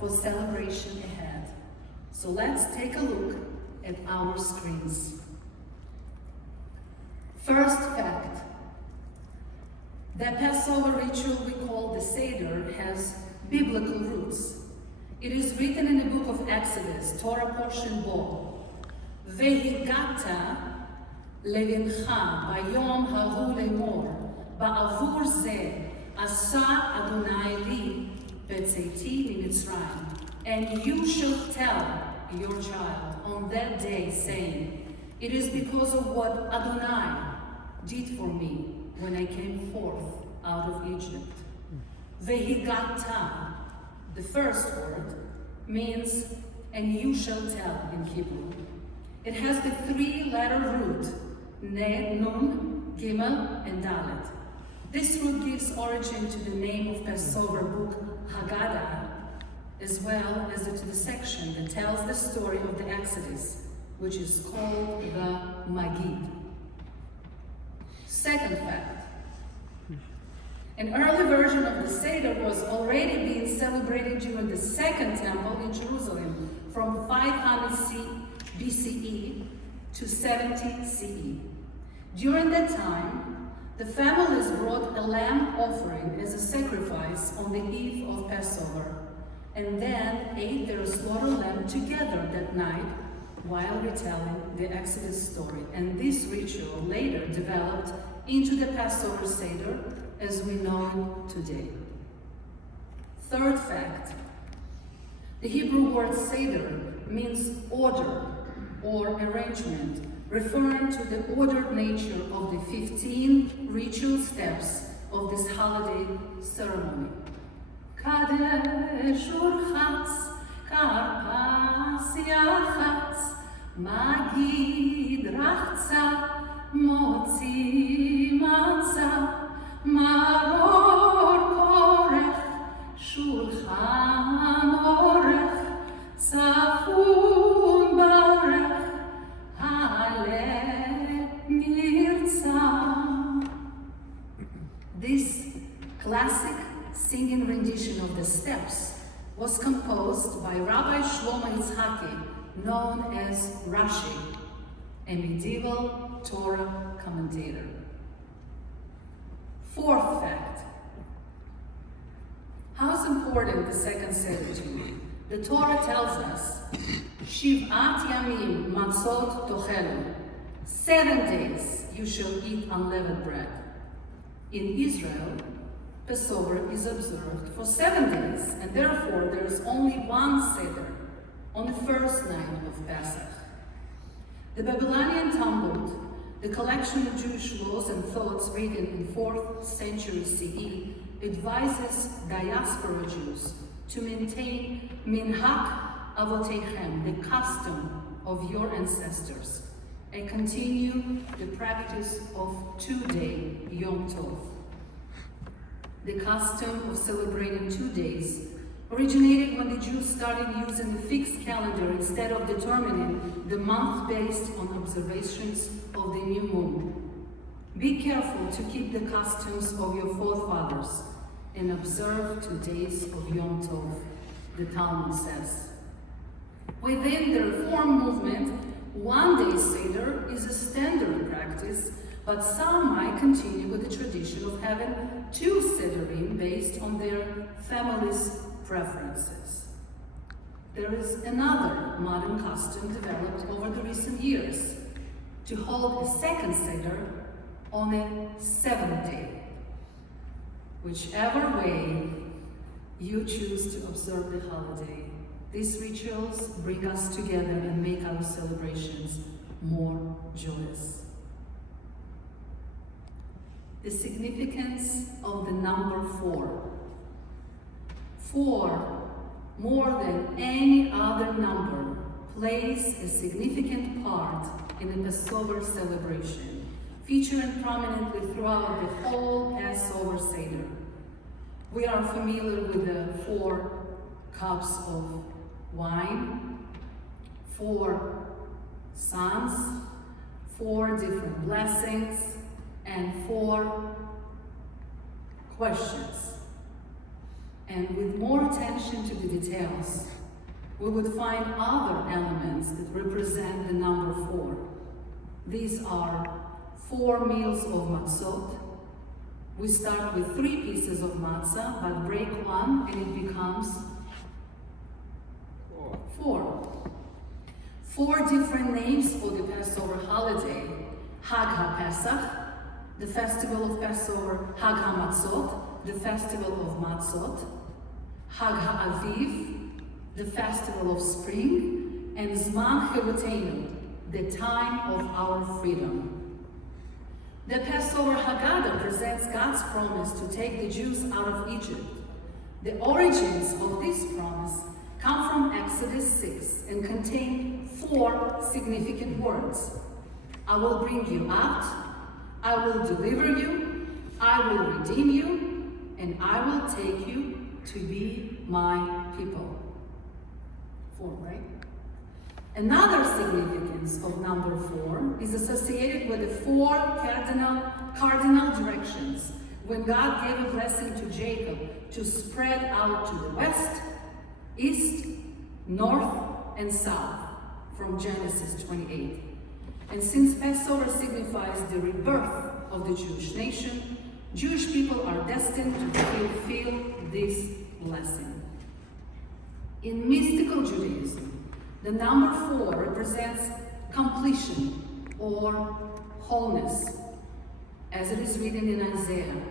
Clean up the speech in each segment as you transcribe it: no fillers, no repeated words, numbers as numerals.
for celebration ahead. So let's take a look at our screens. First fact. The Passover ritual we call the Seder has biblical roots. It is written in the book of Exodus, Torah portion Bo. Vehigata levincha bayom hahu lemor ba'avur ze asa Adonai li betzeiti mimitzrayim. And you shall tell your child on that day, saying, it is because of what Adonai did for me when I came forth out of Egypt. Vehigata, the first word, means and you shall tell in Hebrew. It has the three-letter root, Ne, Nun, Gimel, and Dalet. This root gives origin to the name of Passover book, Haggadah, as well as to the section that tells the story of the Exodus, which is called the Magid. Second fact. An early version of the Seder was already being celebrated during the Second Temple in Jerusalem from 500 BCE to 70 CE. During that time, the families brought a lamb offering as a sacrifice on the eve of Passover, and then ate their slaughtered lamb together that night while retelling the Exodus story. And this ritual later developed into the Passover Seder as we know it today. Third fact, the Hebrew word Seder means order or arrangement, referring to the ordered nature of the 15 ritual steps of this holiday ceremony. Kadesh urchatz, karpas yachatz, magid rachza, motzi matzah, maror korech, shulchan orech, tzafun barech, haleh nirtzah. This classic singing rendition of the steps was composed by Rabbi Shlomo Yitzhaki, known as Rashi, a medieval Torah commentator. Fourth fact. How's important the second Seder to you? The Torah tells us, Shiv'at yamim matzot tochelu. 7 days you shall eat unleavened bread. In Israel, Passover is observed for 7 days, and therefore there is only one Seder on the first night of Pesach. The Babylonian Talmud, the collection of Jewish laws and thoughts written in 4th century CE, advises diaspora Jews to maintain minhag avotechem, the custom of your ancestors, and continue the practice of 2-day Yom Tov. The custom of celebrating 2 days originated when the Jews started using a fixed calendar instead of determining the month based on observations of the new moon. Be careful to keep the customs of your forefathers and observe 2 days of Yom Tov, the Talmud says. Within the Reform movement, 1 day Seder is a standard practice, but some might continue with the tradition of having 2 Sederim based on their family's preferences. There is another modern custom developed over the recent years to hold a second Seder on a 7th day. Whichever way you choose to observe the holiday, these rituals bring us together and make our celebrations more joyous. The significance of the number 4. 4, more than any other number, plays a significant part in the Passover celebration, featuring prominently throughout the whole Passover Seder. We are familiar with the 4 cups of wine, 4 sons, 4 different blessings, and 4 questions. and with more attention to the details, we would find other elements that represent the number 4. These are 4 meals of matzot. We start with 3 pieces of matzah, but break 1 and it becomes 4. 4 different names for the Passover holiday. Hag HaPesach, the festival of Passover. Hag HaMatzot, the festival of Matzot. Hag HaAviv, the festival of spring. And Zman Chivotenu, the time of our freedom. The Passover Haggadah presents God's promise to take the Jews out of Egypt. The origins of this promise come from Exodus 6 and contain 4 significant words. I will bring you out, I will deliver you, I will redeem you, and I will take you to be my people. 4, right? Another significance of number 4 is associated with the 4 cardinal directions when God gave a blessing to Jacob to spread out to the west, east, north, and south from Genesis 28. And since Passover signifies the rebirth of the Jewish nation, Jewish people are destined to fulfill this blessing. In mystical Judaism, the number 4 represents completion or wholeness, as it is written in Isaiah,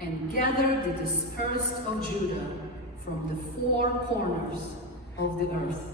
and gather the dispersed of Judah from the 4 corners of the earth.